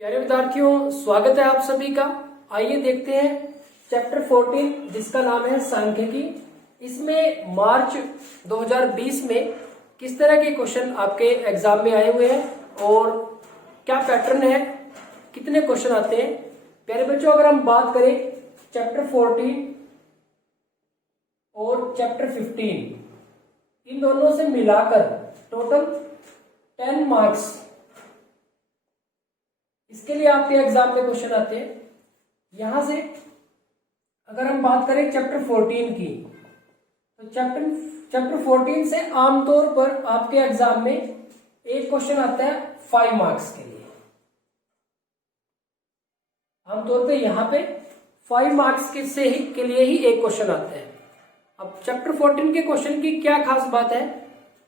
प्यारे विद्यार्थियों, स्वागत है आप सभी का। आइए देखते हैं चैप्टर 14 जिसका नाम है सांख्यिकी। इसमें मार्च 2020 में किस तरह के क्वेश्चन आपके एग्जाम में आए हुए हैं और क्या पैटर्न है, कितने क्वेश्चन आते हैं। प्यारे बच्चों, अगर हम बात करें चैप्टर 14 और चैप्टर 15, इन दोनों से मिलाकर टोटल 10 मार्क्स इसके लिए आपके एग्जाम में क्वेश्चन आते हैं। यहां से अगर हम बात करें चैप्टर 14 की, तो चैप्टर 14 से आमतौर पर आपके एग्जाम में एक क्वेश्चन आता है 5 मार्क्स के लिए। आमतौर पे यहाँ पे 5 मार्क्स के लिए ही एक क्वेश्चन आता है। अब चैप्टर 14 के क्वेश्चन की क्या खास बात है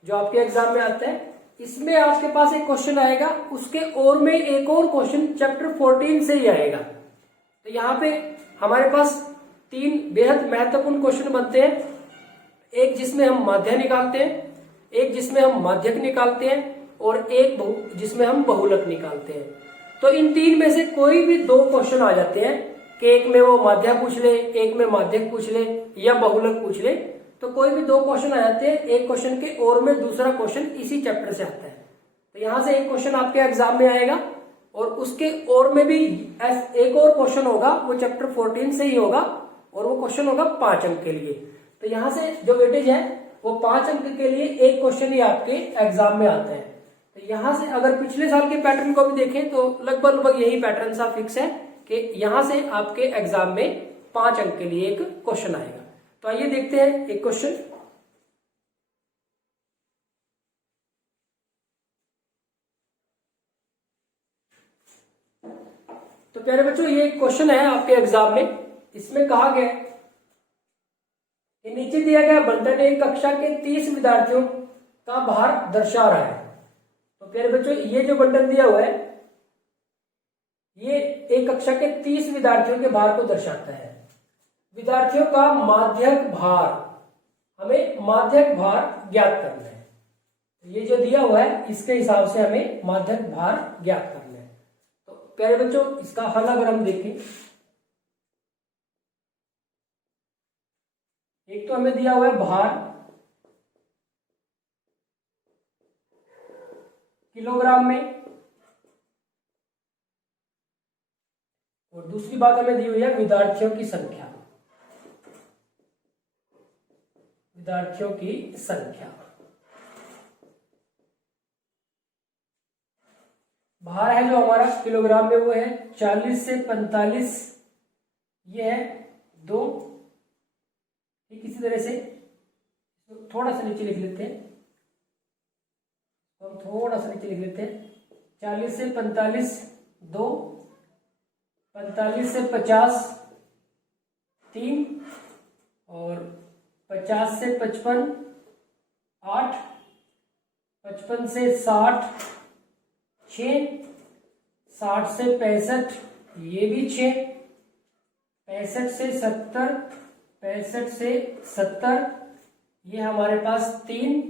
जो आपके एग्जाम में आता है, इसमें आपके पास एक क्वेश्चन आएगा, उसके और में एक और क्वेश्चन चैप्टर 14 से ही आएगा। तो यहाँ पे हमारे पास 3 बेहद महत्वपूर्ण क्वेश्चन बनते हैं। एक जिसमें हम माध्य निकालते हैं, एक जिसमें हम माध्यक निकालते हैं और एक जिसमें हम बहुलक निकालते हैं। तो इन 3 में से कोई भी 2 क्वेश्चन आ जाते हैं कि एक में वो माध्य पूछ ले, एक में माध्यक पूछ ले या बहुलक पूछ ले। तो कोई भी 2 क्वेश्चन आ जाते हैं, एक क्वेश्चन के और में दूसरा क्वेश्चन इसी चैप्टर से आता है। तो यहां से एक क्वेश्चन आपके एग्जाम में आएगा और उसके और में भी एक और क्वेश्चन होगा, वो चैप्टर 14 से ही होगा और वो क्वेश्चन होगा 5 अंक के लिए। तो यहां से जो वेटेज है वो 5 अंक के लिए एक क्वेश्चन ही आपके एग्जाम में आता है। तो यहां से अगर पिछले साल के पैटर्न को भी देखें तो लगभग यही पैटर्न सा फिक्स है कि यहां से आपके एग्जाम में 5 अंक के लिए एक क्वेश्चन आएगा। तो आइए देखते हैं एक क्वेश्चन। तो प्यारे बच्चों, ये क्वेश्चन है आपके एग्जाम में। इसमें कहा गया कि नीचे दिया गया बंटन एक कक्षा के 30 विद्यार्थियों का भार दर्शा रहा है। तो प्यारे बच्चों, ये जो बंटन दिया हुआ है ये एक कक्षा के 30 विद्यार्थियों के भार को दर्शाता है। विद्यार्थियों का माध्यक भार, हमें माध्यक भार ज्ञात करना है। ये जो दिया हुआ है इसके हिसाब से हमें माध्यक भार ज्ञात करना है। तो प्यारे बच्चों, इसका हल अगर हम देखें, एक तो हमें दिया हुआ है भार किलोग्राम में और दूसरी बात हमें दी हुई है विद्यार्थियों की संख्या। विद्यार्थियों की संख्या, भार है जो हमारा किलोग्राम में वो है 40 से 45, ये है 2। ठीक इसी तरह से थोड़ा सा नीचे लिख लेते हैं, हम थोड़ा सा नीचे लिख लेते हैं। 40 से 45 2, 45 से 50 3 और 50 से 55 8, 55 से 60 6, 60 से 65 ये भी 6, 65 से 70, 65 से 70 ये हमारे पास 3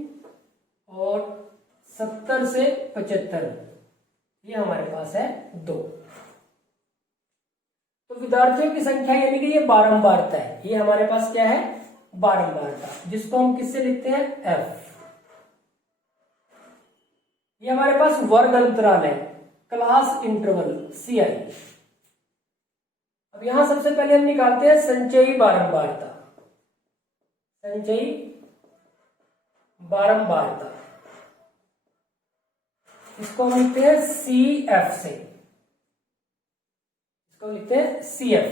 और 70 से 75 ये हमारे पास है 2। तो विद्यार्थियों की संख्या यानी कि ये बारंबारता है, ये हमारे पास क्या है, बारंबारता, जिसको हम किससे लिखते हैं, F। ये हमारे पास वर्ग अंतराल है, क्लास इंटरवल CI। अब यहां सबसे पहले हम निकालते हैं संचयी बारंबारता। संचयी बारंबारता इसको हम लिखते हैं CF से, इसको लिखते हैं CF,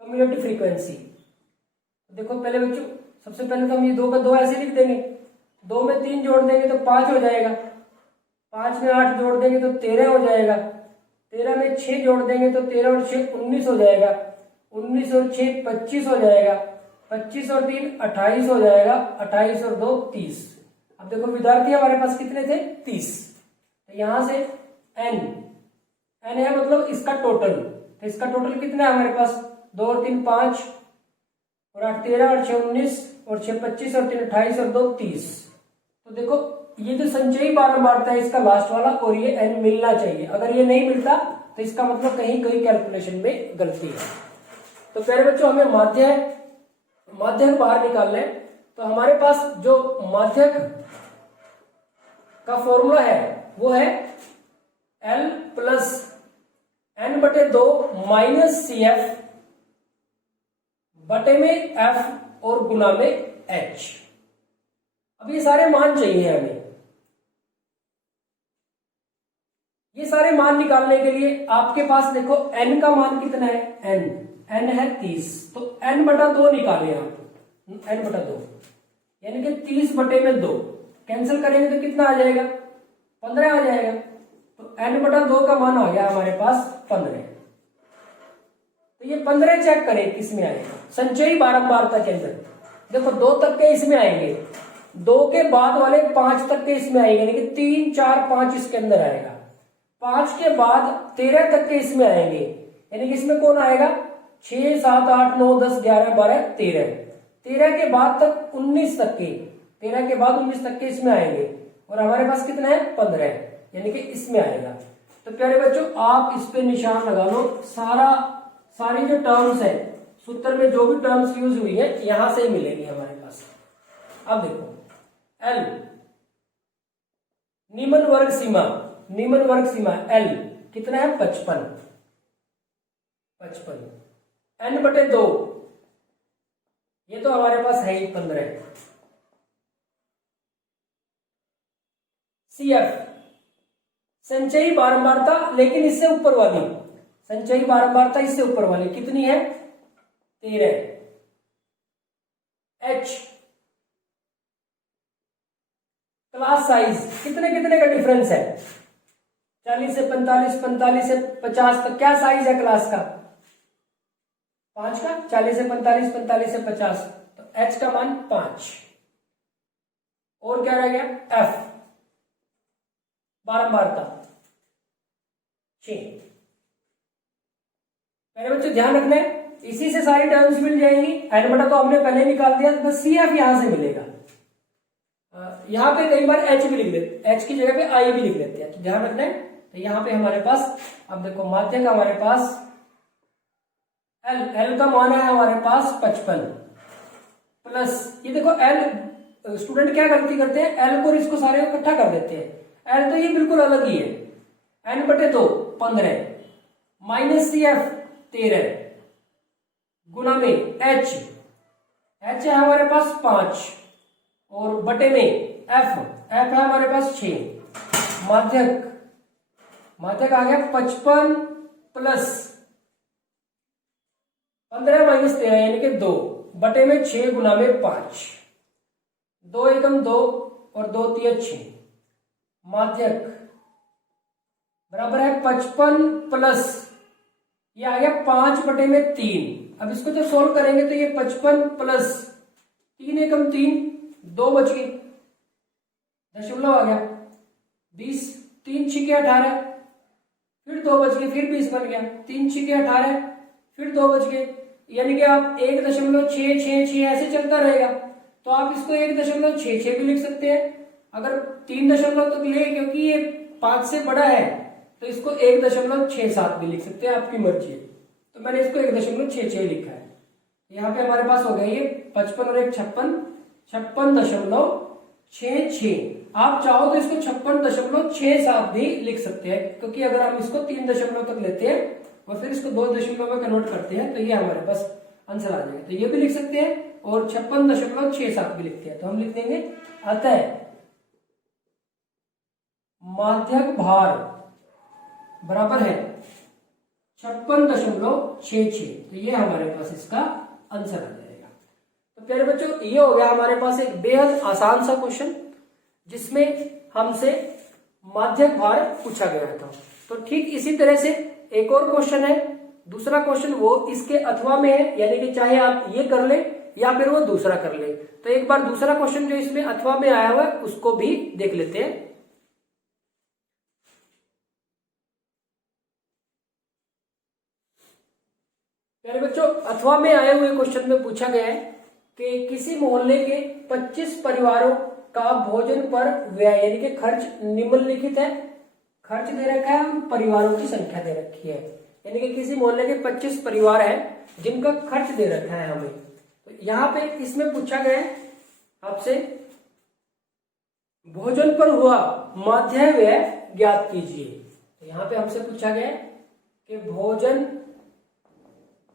कम्युलेटिव फ्रीक्वेंसी। देखो पहले बच्चों, सबसे पहले तो हम ये 2 का 2 ऐसे लिख देंगे, 2 में 3 जोड़ देंगे तो 5 हो जाएगा, 5 में 8 जोड़ देंगे तो 13 हो जाएगा, 13 में 6 जोड़ देंगे तो 13 और 6 19 हो जाएगा, 19 और 6 25 हो जाएगा, 25 और 3 28 हो जाएगा, 28 और 2 30। अब देखो विद्यार्थी हमारे पास कितने थे, 30। तो यहां से n है मतलब इसका टोटल, तो इसका टोटल कितना है हमारे पास, 2 और 3 5 और 8 13 और 6 19 और 6 25 और 3 28 और 2 30। तो देखो ये जो संचयी बारंबारता है इसका लास्ट वाला और ये n मिलना चाहिए। अगर ये नहीं मिलता तो इसका मतलब कहीं कोई कैलकुलेशन में गलती है। तो प्यारे बच्चों हमें माध्यक बाहर निकालना है। तो हमारे पास जो माध्यक का फॉर्मूला है वो है L प्लस n बटे 2 माइनस CF बटे में F और गुना में H। अब ये सारे मान चाहिए हमें। ये सारे मान निकालने के लिए आपके पास देखो n का मान कितना है, n है 30, तो n बटा 2 निकाले आप, n बटा 2 यानी कि 30 बटे में 2 कैंसिल करेंगे तो कितना आ जाएगा, 15 आ जाएगा। तो n बटा 2 का मान आ गया हमारे पास 15। तो ये 15 चेक करें किस में आएगा, संचयी बारंबारता के अंदर। देखो 2 तक के इसमें आएंगे, 2 के बाद वाले 5 तक के इसमें आएंगे, यानी कि 3 4 5 इसके अंदर आएगा। 5 के बाद 13 तक के इसमें आएंगे, यानी कि इसमें कौन आएगा, 6 7 8 9 10 11 12 13। 13 के बाद तक 19 तक के, 13 के बाद 19 तक के इसमें आएंगे और हमारे पास कितना है 15, यानी कि इसमें आएगा। तो प्यारे बच्चों आप इस पे निशान लगा लो। सारी जो टर्म्स है सूत्र में जो भी टर्म्स यूज हुई है यहां से ही मिलेगी हमारे पास। अब देखो L निम्न वर्ग सीमा L कितना है 55 n बटे 2 ये तो हमारे पास है ही 15। CF संचयी बारंबारता, लेकिन इससे ऊपर वाली संचयी बारंबारता इससे ऊपर वाली कितनी है 13। H क्लास साइज कितने का डिफरेंस है, 40 से 45, 45 से 50 तक क्या साइज है क्लास का, 5 का, 40 से 45, 45 से 50, तो H का मान 5। और क्या रह गया F बारंबारता 6। मेरे बच्चों ध्यान रखना है इसी से सारी टर्म्स मिल जाएंगी। n बटा तो हमने पहले निकाल दिया, तो बस CF यहां से मिलेगा। यहां पे कई बार H भी लिख लेते, H की जगह पे I भी लिख लेते हैं, तो ध्यान रखना है। तो यहां पे हमारे पास अब देखो माध्यक हमारे पास L का मान है हमारे पास 55 प्लस ये देखो L, स्टूडेंट क्या गलती करते हैं L को इसको सारे को इकट्ठा कर देते हैं। L तो ये बिल्कुल अलग ही है, n बटे 2 15 माइनस CF 13 गुना में H है हमारे पास 5 और बटे में F है हमारे पास 6। माध्यक आ गया 55 प्लस 15 माइनस 13 यानी कि 2 बटे में 6 गुना में 5, 2 एकम 2 और 2 तिया 6। माध्यक बराबर है 55 प्लस ये आ गया 5 बटे में 3। अब इसको जब सोल्व करेंगे तो ये 55 प्लस 3 एकम 3, 2 बच गए, दशमलव आ गया 20, 3 छिके 18, फिर 2 बच गए, फिर 20 बन गया, 3 छिके 18, फिर 2 बच गए, यानी कि आप 1.666 ऐसे चलता रहेगा। तो आप इसको 1.66 भी लिख सकते हैं। अगर 3 दशमलव तक ले, क्योंकि ये 5 से बड़ा है तो इसको 1.67 भी लिख सकते हैं, आपकी मर्जी है। तो मैंने इसको 1.66 लिखा है। यहाँ पे हमारे पास हो गया ये 55 और 1 56.66। आप चाहो तो इसको 56.67 भी लिख सकते हैं, क्योंकि अगर हम इसको 3 दशमलव तक लेते हैं और फिर इसको 2 दशमलव में कन्वर्ट करते हैं तो ये हमारे पास आंसर आ जाएगा। तो ये भी लिख सकते हैं और 56.67 भी लिखते हैं। तो हम लिख देंगे अतः माध्यक भार बराबर है 56.66। तो ये हमारे पास इसका आंसर आ जाएगा। तो प्यारे बच्चों ये हो गया हमारे पास एक बेहद आसान सा क्वेश्चन जिसमें हमसे माध्यक भार पूछा गया था। तो ठीक इसी तरह से एक और क्वेश्चन है, दूसरा क्वेश्चन वो इसके अथवा में है, यानी कि चाहे आप ये कर ले या फिर वो दूसरा कर ले। तो एक बार दूसरा क्वेश्चन जो इसमें अथवा में आया हुआ है उसको भी देख लेते हैं। प्यारे बच्चों अथवा में आए हुए क्वेश्चन में पूछा गया है कि किसी मोहल्ले के 25 परिवारों का भोजन पर व्यय यानी कि खर्च निम्नलिखित है। खर्च दे रखा है और परिवारों की संख्या दे रखी है, यानी कि किसी मोहल्ले के 25 परिवार हैं जिनका खर्च दे रखा है हमें। तो यहाँ पे इसमें पूछा गया है आपसे भोजन पर हुआ माध्य व्यय ज्ञात कीजिए। तो यहाँ पे हमसे पूछा गया है कि भोजन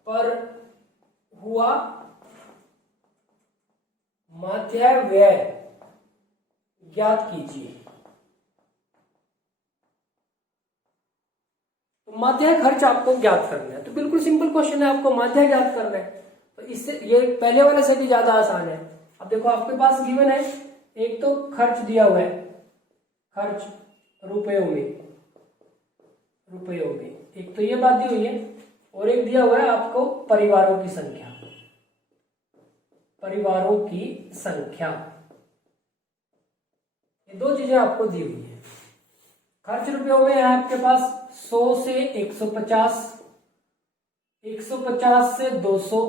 पर हुआ माध्य व्यय ज्ञात कीजिए। तो माध्य खर्च आपको ज्ञात करना है, तो बिल्कुल सिंपल क्वेश्चन है, आपको माध्य ज्ञात करना है। तो इससे ये पहले वाले से भी ज्यादा आसान है। अब देखो आपके पास गिवन है, एक तो खर्च दिया हुआ है, खर्च रुपयों में, एक तो ये बात दी हुई है, और एक दिया हुआ है आपको परिवारों की संख्या। ये दो चीजें आपको दी हुई है। खर्च रुपयों में है आपके पास 100 से 150, 150 से 200,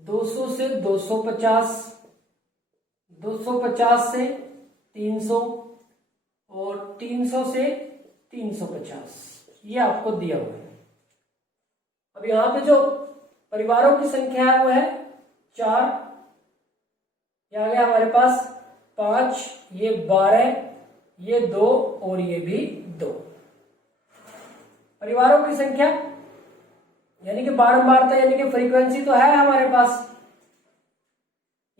200 से 250, 250 से 300 और 300 से 350, ये आपको दिया हुआ है। अब यहां पे जो परिवारों की संख्या है वो है 4, ये आ गया हमारे पास 5, ये 12, ये 2 और ये भी 2। परिवारों की संख्या यानी कि बारंबारता यानी कि फ्रीक्वेंसी तो है हमारे पास।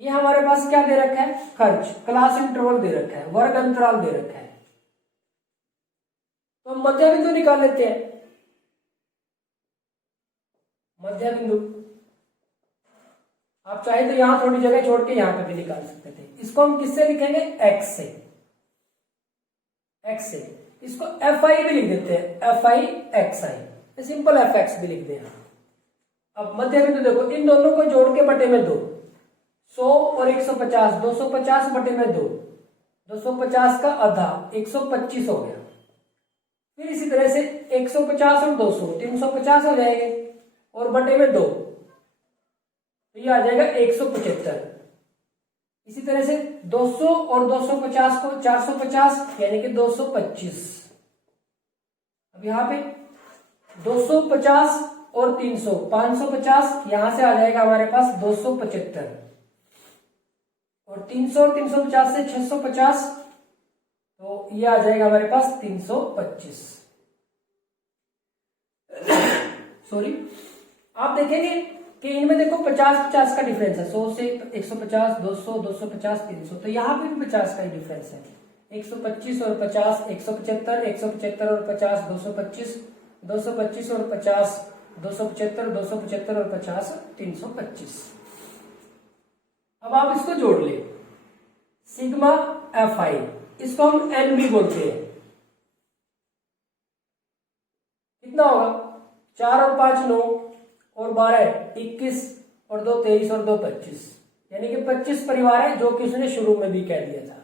ये हमारे पास क्या दे रखा है, खर्च, क्लास इंटरवल दे रखा है, वर्ग अंतराल दे रखा है। तो हम मध्य बिंदु निकाल लेते हैं। मध्य बिंदु आप चाहे तो यहां थोड़ी जगह छोड़ के यहां पे भी निकाल सकते थे। इसको हम किससे लिखेंगे, एक्स से, एक्स से। इसको एफ आई भी लिख देते हैं, F I x I, simple F x भी लिख दें। अब मध्य बिंदु देखो, इन दोनों को जोड़ के बटे में 2, 100 और 150, 250 बटे में 2, 250 का आधा 125 हो गया। फिर इसी तरह से 150 और 200 350 हो जाएंगे और बटे में 2, तो ये आ जाएगा 175। इसी तरह से 200 और 250 को 450 यानी कि 225। अब यहां पे 250 और 300 550, यहां से आ जाएगा हमारे पास 275 और 300 और 350 से 650, तो ये आ जाएगा हमारे पास 325। सॉरी, आप देखेंगे कि इनमें देखो 50-50 का डिफरेंस है, 100 से 150, 200, 250, 300, तो यहाँ पे भी 50 का ही डिफरेंस है। 125 और 50 175, 175 और 50 225, 225 और 50 275, 275 और 50 325। अब आप इसको जोड़ ले, सिग्मा एफ आई, इसको हम एन भी बोलते हैं। कितना होगा, 4 और 5 9 और 12 21 और 2 23 और 2 25, यानी कि 25 परिवार है, जो कि उसने शुरू में भी कह दिया था।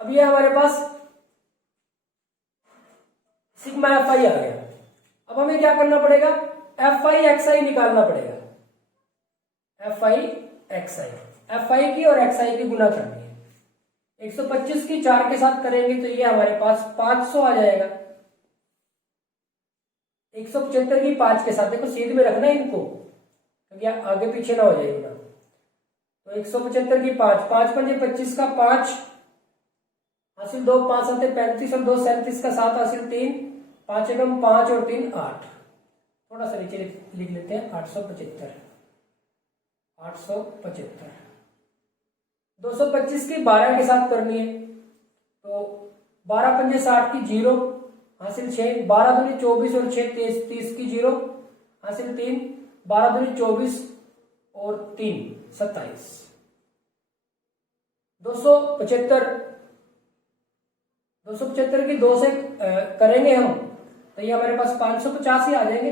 अब ये हमारे पास सिग्मा एफ आई आ गया। अब हमें क्या करना पड़ेगा, एफ आई एक्स आई निकालना पड़ेगा। F I x I, F I की और एक्स आई की गुना करनी है। 125 की 4 के साथ करेंगे तो ये हमारे पास 500 आ जाएगा। 175 की 5 के साथ, देखो सीध में रखना है इनको क्योंकि आगे पीछे ना हो जाएगा। तो 175 की 5, 5 पंजे 25 का 5 हासिल 2, 5 7 35 और 2 37 का 7 हासिल 3, 5 एकम 5 और 3 8। थोड़ा सा नीचे लिख लेते हैं 875, 875। 225 की 12 के साथ करनी है तो 12 पंजे 60 की 0 हासिल 6, 12 दूनी 24 और 6 30 की 0 हासिल 3, 12 दूनी 24 और 3 27। 275 की 2 से करेंगे हम तो ये हमारे पास 550 ही आ जाएंगे।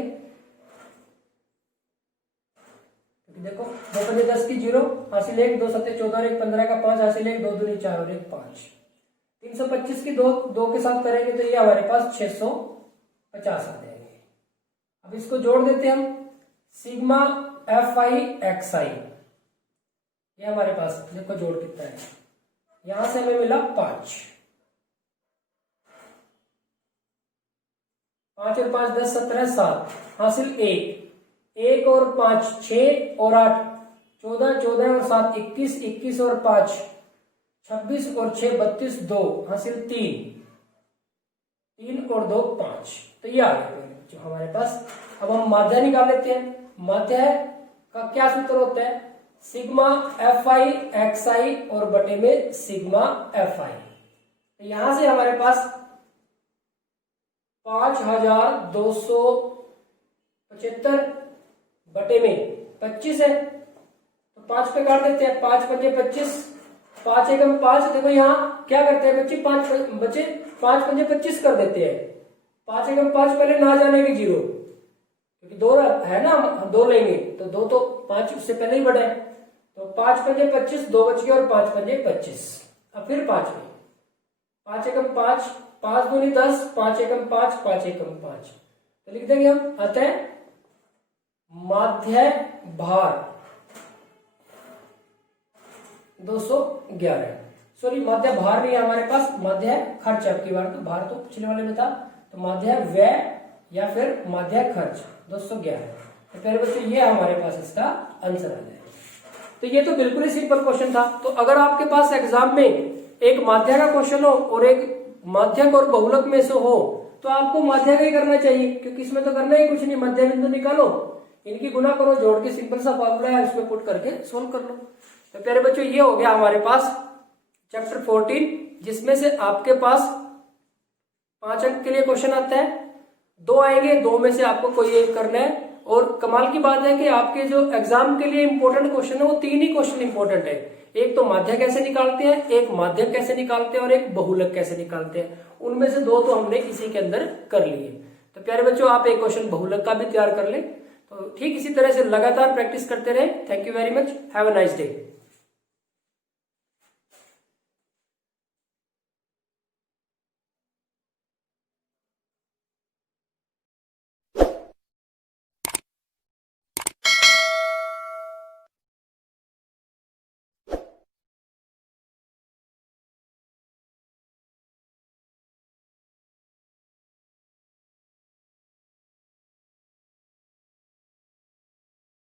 देखो 2 पंजे 10 की 0 हासिल 1, 2 7 14 और 1 15 का 5 हासिल 1, 2 दूनी 4 और 1 5। 325 की 2 के साथ करेंगे तो ये हमारे पास 650 आ जाएंगे। अब इसको जोड़ देते हैं हम, सिग्मा एफ आई एक्स आई ये हमारे पास देखो जोड़ कितना है, यहां से हमें मिला 5, 5 और 5 10 17 7, हासिल 1 और 5 6 और 8 14, 14 और 7 21, 21 और 5 26 और 6 32, 2 हासिल 3 और 2 5। तो ये आ गया जो हमारे पास। अब हम माध्य निकाल लेते हैं। माध्य का क्या सूत्र होता है, सिग्मा FI XI और बटे में सिग्मा FI। तो यहां से हमारे पास 5275 बटे में 25 है, तो 5 पे काट देते हैं, 5 पंजे 25, 5 एकम 5। देखो यहाँ क्या करते हैं बच्चे, 5 पंजे 25 कर देते हैं, 5 एकम 5 पहले ना जाने की 0, क्योंकि 2 है ना, हम 2 लेंगे तो 2 तो 5 उससे पहले ही बढ़े, तो 5 पंजे 25, 2 बच गए और 5 पंजे 25। अब फिर 5 में 5 एकम 5, 5 दूनी 10, 5 एकम 5, 5 एकम 5, तो लिख देंगे हम। अतः माध्य भार 211, सॉरी माध्य भार नहीं है हमारे पास, माध्य खर्च। अब की बार तो भार तो पिछले वाले में था, तो माध्य व्यय या फिर माध्य खर्च 211। तो पहले बच्चों ये हमारे पास इसका आंसर आ जाए। तो ये तो बिल्कुल ही सिंपल क्वेश्चन था। तो अगर आपके पास एग्जाम में एक माध्य का क्वेश्चन हो और एक माध्यक और बहुलक में से हो, तो आपको माध्य का ही करना चाहिए, क्योंकि इसमें तो करना ही कुछ नहीं, मध्य बिंदु निकालो, इनकी गुना करो, जोड़ के सिंपल सा फॉर्मूला है उसमें पुट करके सोल्व कर लो। तो प्यारे बच्चों ये हो गया हमारे पास चैप्टर 14, जिसमें से आपके पास 5 अंक के लिए क्वेश्चन आता है, 2 आएंगे, 2 में से आपको कोई एक करना है। और कमाल की बात है कि आपके जो एग्जाम के लिए इंपॉर्टेंट क्वेश्चन है वो 3 ही क्वेश्चन इंपॉर्टेंट है। एक तो माध्य कैसे निकालते हैं, एक माध्यक कैसे निकालते हैं और एक बहुलक कैसे निकालते हैं। उनमें से 2 तो हमने इसी के अंदर कर लिए। तो प्यारे बच्चों आप एक क्वेश्चन बहुलक का भी तैयार कर ले। तो ठीक इसी तरह से लगातार प्रैक्टिस करते रहे। Thank you very much, have a nice day.